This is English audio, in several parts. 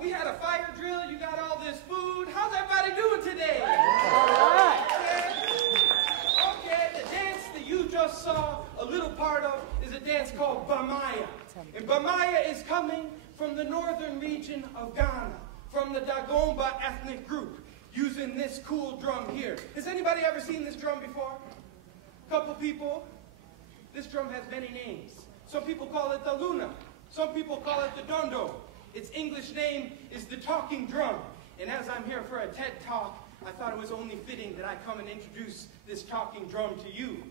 We had a fire drill. You got all this food. How's everybody doing today? Okay, the dance that you just saw a little part of is a dance called Bamaya. And Bamaya is coming from the northern region of Ghana, from the Dagomba ethnic group, using this cool drum here. Has anybody ever seen this drum before? A couple people? This drum has many names. Some people call it the Luna. Some people call it the Dondo. Its English name is the talking drum. And as I'm here for a TED Talk, I thought it was only fitting that I come and introduce this talking drum to you.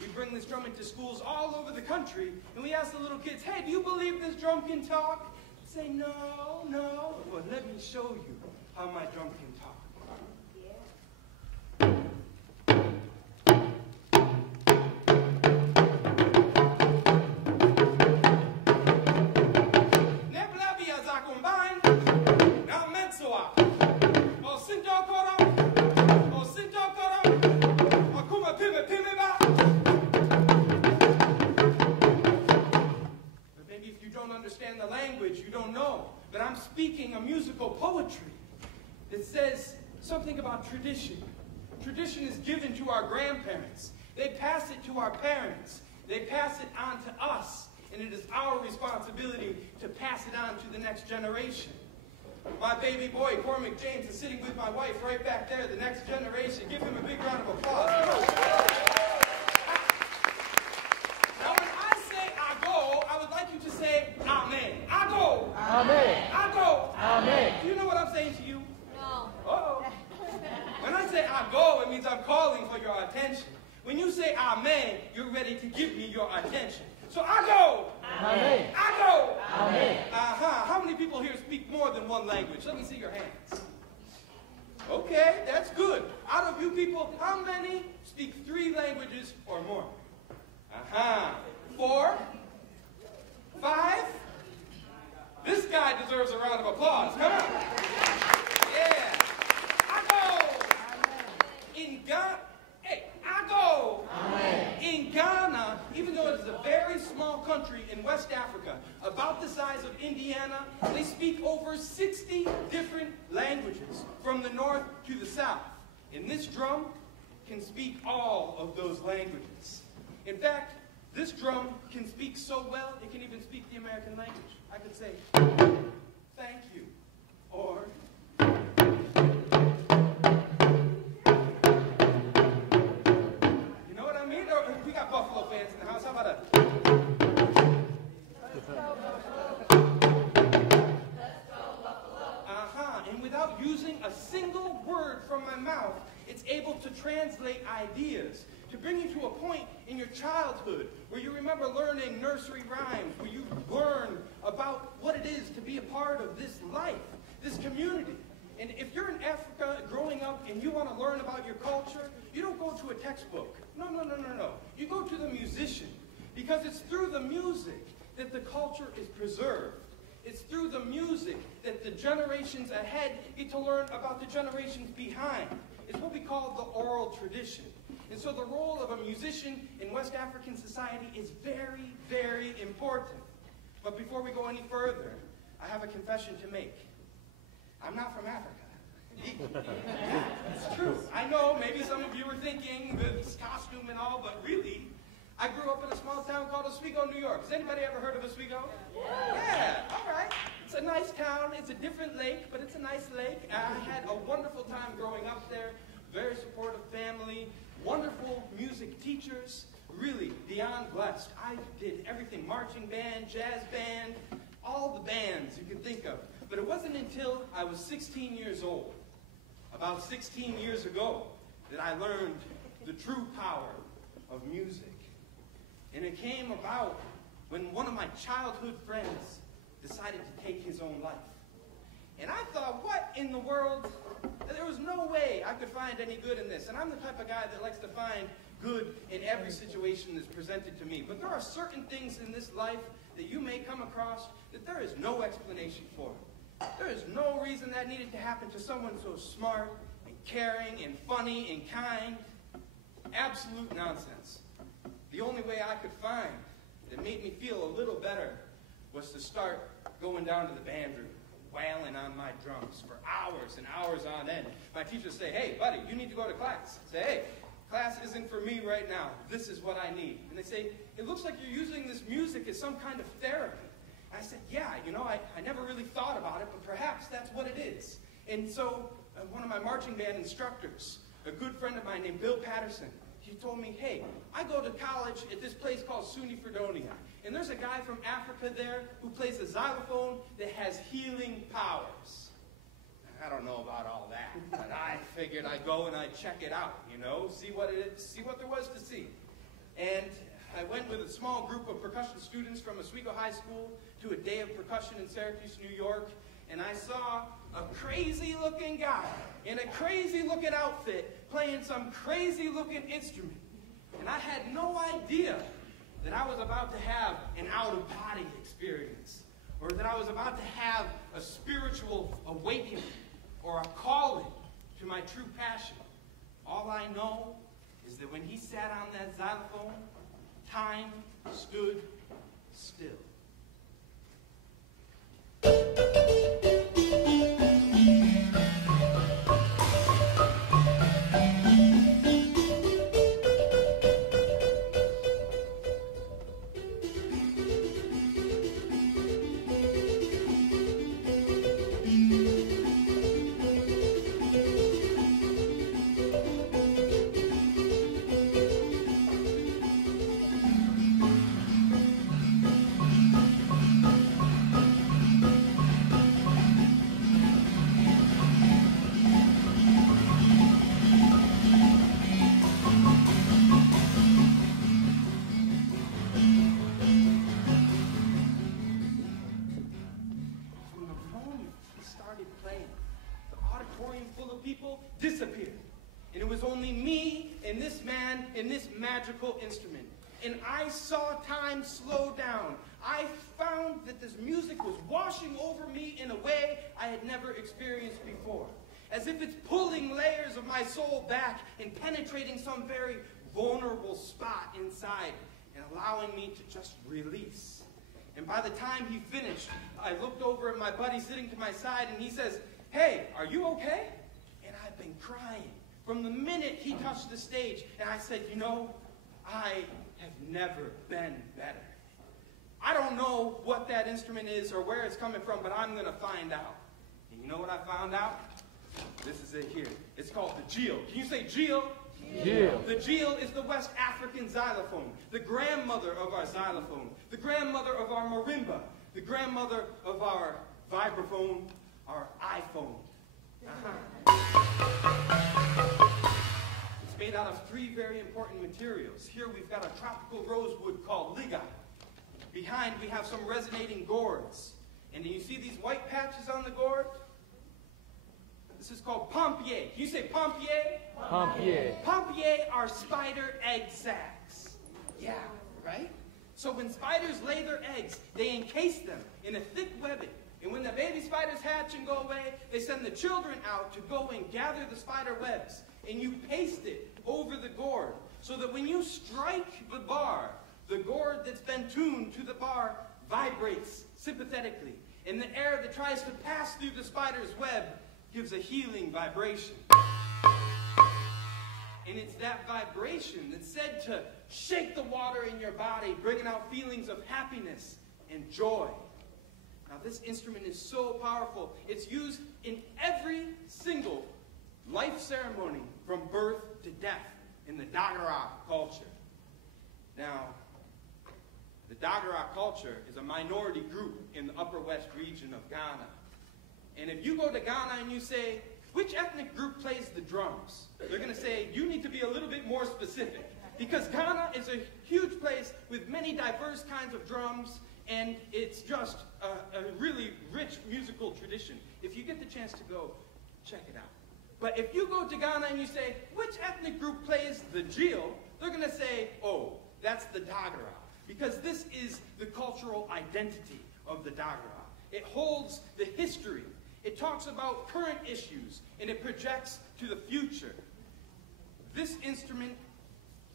We bring this drum into schools all over the country, and we ask the little kids, hey, do you believe this drum can talk? Say, no, no. Well, let me show you how my drum can talk. Understand the language, you don't know. But I'm speaking a musical poetry that says something about tradition. Tradition is given to our grandparents. They pass it to our parents. They pass it on to us. And it is our responsibility to pass it on to the next generation. My baby boy, Cormac James, is sitting with my wife right back there, the next generation. Give him a big round of applause. To say amen. I go. Amen. I go. Amen. Do you know what I'm saying to you? No. Uh-oh. When I say I go, it means I'm calling for your attention. When you say amen, you're ready to give me your attention. So I go. Amen. I go. Amen. How many people here speak more than one language? Let me see your hands. Okay, that's good. Out of you people, how many speak 3 languages or more? 4? 5? This guy deserves a round of applause. Come on. Yeah. I go. In Ghana, hey, I go. In Ghana, even though it is a very small country in West Africa, about the size of Indiana, they speak over 60 different languages from the north to the south. And this drum can speak all of those languages. In fact, this drum can speak so well, it can even speak the American language. I could say, thank you, or, you know what I mean? Or, we got Buffalo fans in the house, how about a, and without using a single word from my mouth, it's able to translate ideas, to bring you to a point in your childhood where you remember learning nursery rhymes, where you learn about what it is to be a part of this life, this community. And if you're in Africa growing up and you want to learn about your culture, you don't go to a textbook. No, no, no, no, no. You go to the musician, because it's through the music that the culture is preserved. It's through the music that the generations ahead get to learn about the generations behind. It's what we call the oral tradition. And so the role of a musician in West African society is very, very important. But before we go any further, I have a confession to make. I'm not from Africa. Yeah, it's true. I know, maybe some of you are thinking this costume and all, but really, I grew up in a small town called Oswego, New York. Has anybody ever heard of Oswego? Yeah, all right. It's a nice town. It's a different lake, but it's a nice lake. I had a wonderful time growing up there. Very supportive family, wonderful music teachers, really beyond blessed. I did everything, marching band, jazz band, all the bands you could think of. But it wasn't until I was 16 years old, about 16 years ago, that I learned the true power of music. And it came about when one of my childhood friends decided to take his own life. And I thought, what in the world? There was no way I could find any good in this. And I'm the type of guy that likes to find good in every situation that's presented to me. But there are certain things in this life that you may come across that there is no explanation for. There is no reason that needed to happen to someone so smart and caring and funny and kind. Absolute nonsense. The only way I could find that made me feel a little better was to start going down to the band room wailing on my drums for hours and hours on end. My teacher would say, hey, buddy, you need to go to class. I'd say, hey, class isn't for me right now. This is what I need. And they say, it looks like you're using this music as some kind of therapy. And I said, yeah, you know, I never really thought about it, but perhaps that's what it is. And so one of my marching band instructors, a good friend of mine named Bill Patterson, he told me, hey, I go to college at this place called SUNY Fredonia, and there's a guy from Africa there who plays a xylophone that has healing powers. I don't know about all that, but I figured I'd go and I'd check it out, you know, see what there was to see. And I went with a small group of percussion students from Oswego High School to a day of percussion in Syracuse, New York, and I saw a crazy-looking guy in a crazy-looking outfit playing some crazy-looking instrument. And I had no idea that I was about to have an out-of-body experience, or that I was about to have a spiritual awakening or a calling to my true passion. All I know is that when he sat on that xylophone, time stood still. Disappeared. And it was only me and this man and this magical instrument. And I saw time slow down. I found that this music was washing over me in a way I had never experienced before. As if it's pulling layers of my soul back and penetrating some very vulnerable spot inside and allowing me to just release. And by the time he finished, I looked over at my buddy sitting to my side and he says, hey, are you okay? And I've been crying from the minute he touched the stage. And I said, you know, I have never been better. I don't know what that instrument is or where it's coming from, but I'm going to find out. And you know what I found out? This is it here. It's called the Jeel. Can you say Jeel? Jeel. The Jeel is the West African xylophone, the grandmother of our xylophone, the grandmother of our marimba, the grandmother of our vibraphone, our iPhone. It's made out of three very important materials. Here we've got a tropical rosewood called liga. Behind we have some resonating gourds. And do you see these white patches on the gourd? This is called pompier. Can you say pompier? Pompier. Pompier are spider egg sacs. Yeah, right? So when spiders lay their eggs, they encase them in a thick webbing. And when the baby spiders hatch and go away, they send the children out to go and gather the spider webs. And you paste it over the gourd so that when you strike the bar, the gourd that's been tuned to the bar vibrates sympathetically. And the air that tries to pass through the spider's web gives a healing vibration. And it's that vibration that's said to shake the water in your body, bringing out feelings of happiness and joy. Now, this instrument is so powerful. It's used in every single life ceremony from birth to death in the Dagara culture. Now, the Dagara culture is a minority group in the Upper West region of Ghana. And if you go to Ghana and you say, which ethnic group plays the drums? They're going to say, you need to be a little bit more specific. Because Ghana is a huge place with many diverse kinds of drums, and it's just a really rich musical tradition. If you get the chance to go, check it out. But if you go to Ghana and you say, which ethnic group plays the Jeel? They're going to say, oh, that's the Dagara. Because this is the cultural identity of the Dagara. It holds the history. It talks about current issues, and it projects to the future. This instrument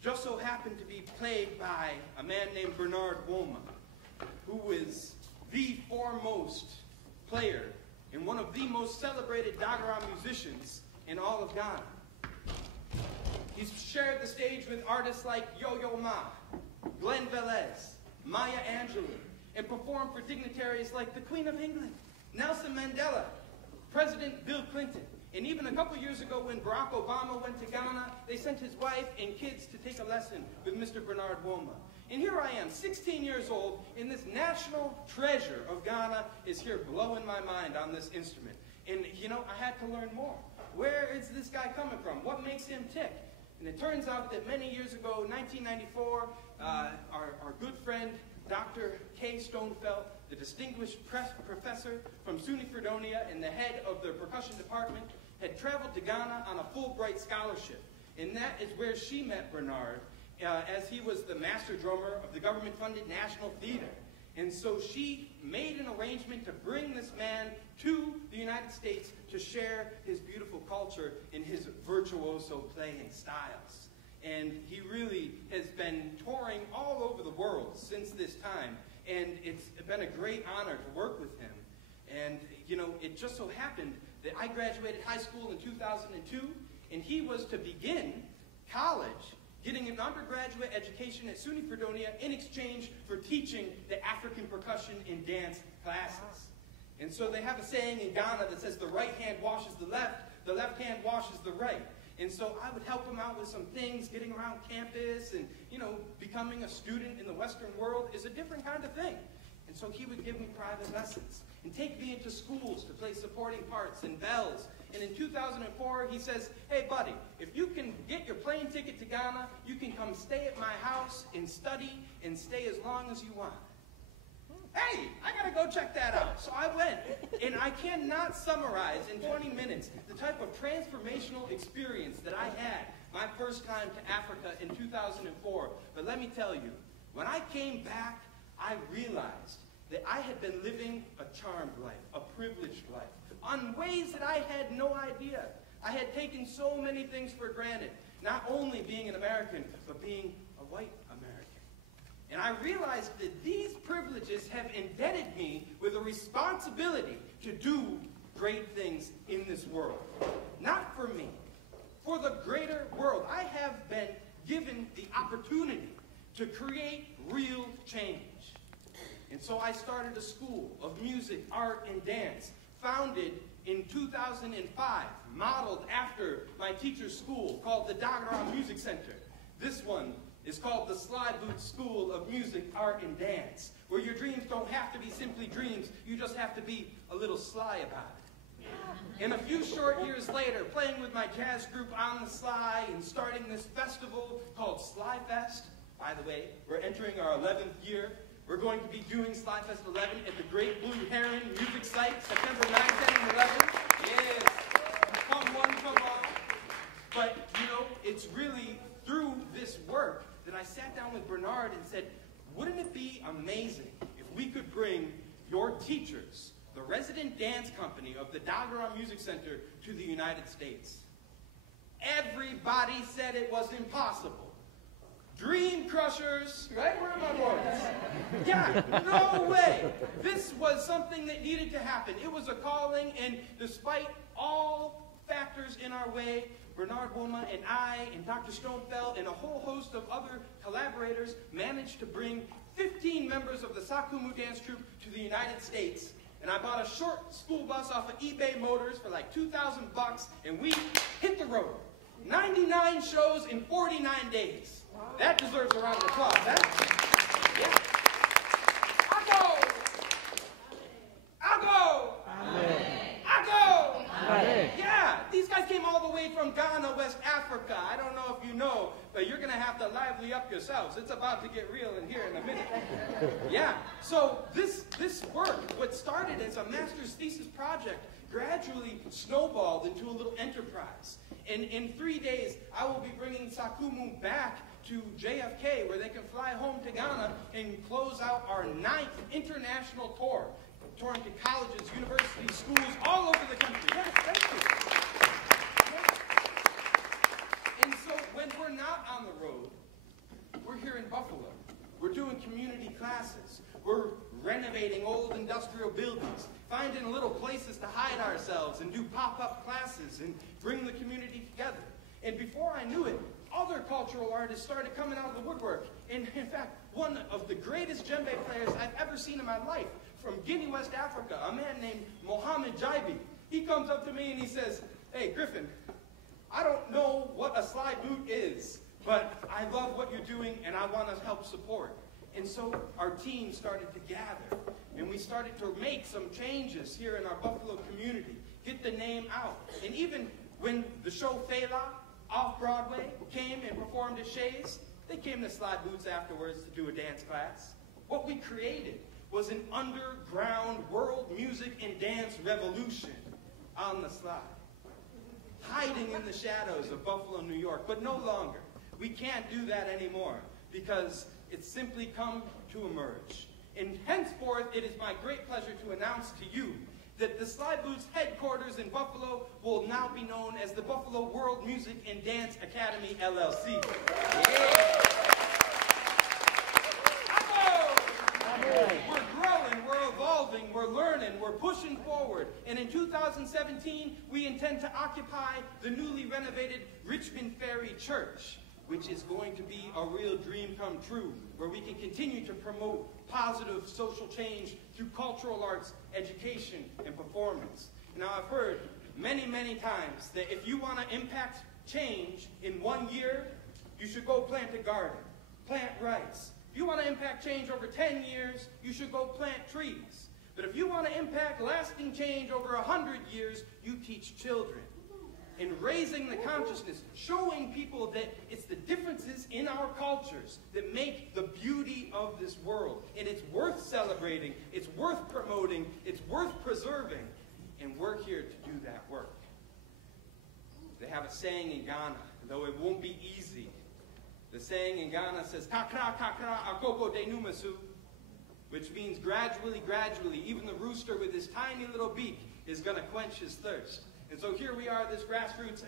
just so happened to be played by a man named Bernard Woma, who is the foremost player and one of the most celebrated Dagara musicians in all of Ghana. He's shared the stage with artists like Yo-Yo Ma, Glenn Velez, Maya Angelou, and performed for dignitaries like the Queen of England, Nelson Mandela, President Bill Clinton, and even a couple years ago when Barack Obama went to Ghana, they sent his wife and kids to take a lesson with Mr. Bernard Woma. And here I am, 16 years old, and this national treasure of Ghana is here blowing my mind on this instrument. And, you know, I had to learn more. Where is this guy coming from? What makes him tick? And it turns out that many years ago, 1994, our good friend, Dr. Kay Stonefelt, the distinguished professor from SUNY Fredonia and the head of the percussion department, had traveled to Ghana on a Fulbright scholarship. And that is where she met Bernard, as he was the master drummer of the government-funded National Theater. And so she made an arrangement to bring this man to the United States to share his beautiful culture in his virtuoso playing styles. And he really has been touring all over the world since this time. And it's been a great honor to work with him. And, you know, it just so happened that I graduated high school in 2002, and he was to begin college getting an undergraduate education at SUNY Fredonia in exchange for teaching the African percussion and dance classes. And so they have a saying in Ghana that says the right hand washes the left hand washes the right. And so I would help him out with some things, getting around campus, and, you know, becoming a student in the Western world is a different kind of thing. And so he would give me private lessons and take me into schools to play supporting parts and bells. And in 2004, he says, hey, buddy, if you can get your plane ticket to Ghana, you can come stay at my house and study and stay as long as you want. Hey, I got to go check that out. So I went, and I cannot summarize in 20 minutes the type of transformational experience that I had my first time to Africa in 2004. But let me tell you, when I came back, I realized that I had been living a charmed life, a privileged life, on ways that I had no idea. I had taken so many things for granted, not only being an American, but being a white American. And I realized that these privileges have indebted me with a responsibility to do great things in this world. Not for me, for the greater world. I have been given the opportunity to create real change. And so I started a school of music, art, and dance, founded in 2005, modeled after my teacher's school, called the Dagara Music Center. This one is called the Slykumu School of Music, Art, and Dance, where your dreams don't have to be simply dreams, you just have to be a little sly about it. And a few short years later, playing with my jazz group on the sly and starting this festival called Slyfest. By the way, we're entering our 11th year. We're going to be doing Slyfest 11 at the Great Blue Heron Music Site, September 9, 10, and 11. Yes. Come one, come all. But, you know, it's really through this work that I sat down with Bernard and said, wouldn't it be amazing if we could bring your teachers, the resident dance company of the Dagara Music Center, to the United States? Everybody said it was impossible. Dream crushers, right? Where are my boys? Yeah, no way. This was something that needed to happen. It was a calling, and despite all factors in our way, Bernard Woma and I and Dr. Stonefelt and a whole host of other collaborators managed to bring 15 members of the Saakumu dance troupe to the United States. And I bought a short school bus off of eBay Motors for like $2,000, and we hit the road. 99 shows in 49 days. That deserves a round of applause. Yeah. I go. Yeah, these guys came all the way from Ghana, West Africa. I don't know if you know, but you're going to have to lively up yourselves. It's about to get real in here in a minute. Yeah, so this work, what started as a master's thesis project, gradually snowballed into a little enterprise. And in 3 days, I will be bringing Saakumu back to JFK, where they can fly home to Ghana and close out our 9th international tour, touring to colleges, universities, schools, all over the country. Yes, thank you. And so when we're not on the road, we're here in Buffalo. We're doing community classes. We're renovating old industrial buildings, finding little places to hide ourselves and do pop-up classes and bring the community together. And before I knew it, other cultural artists started coming out of the woodwork. And in fact, one of the greatest djembe players I've ever seen in my life, from Guinea, West Africa, a man named Mohammed Jaibi, he comes up to me and he says, "Hey, Griffin, I don't know what a slide boot is, but I love what you're doing and I want to help support." And so our team started to gather, and we started to make some changes here in our Buffalo community, get the name out. And even when the show Fela off-Broadway came and performed at Shays, they came to Slide Boots afterwards to do a dance class. What we created was an underground world music and dance revolution on the slide, hiding in the shadows of Buffalo, New York. But no longer. We can't do that anymore because it's simply come to emerge. And henceforth, it is my great pleasure to announce to you that the Slide Boots headquarters in Buffalo will now be known as the Buffalo World Music and Dance Academy, LLC. Yeah. We're growing, we're evolving, we're learning, we're pushing forward. And in 2017, we intend to occupy the newly renovated Richmond Ferry Church, which is going to be a real dream come true, where we can continue to promote positive social change through cultural arts, education, and performance. Now, I've heard many, many times that if you want to impact change in 1 year, you should go plant a garden, plant rice. If you want to impact change over 10 years, you should go plant trees. But if you want to impact lasting change over 100 years, you teach children. In raising the consciousness, showing people that it's the differences in our cultures that make the beauty of this world. And it's worth celebrating, it's worth promoting, it's worth preserving. And we're here to do that work. They have a saying in Ghana, though it won't be easy. The saying in Ghana says, "Kakra, kakra, akoko de numasu," which means gradually, gradually, even the rooster with his tiny little beak is going to quench his thirst. And so here we are, this grassroots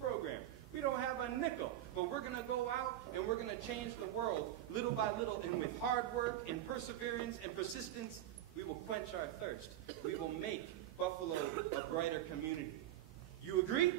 program. We don't have a nickel, but we're going to go out and we're going to change the world little by little. And with hard work and perseverance and persistence, we will quench our thirst. We will make Buffalo a brighter community. You agree?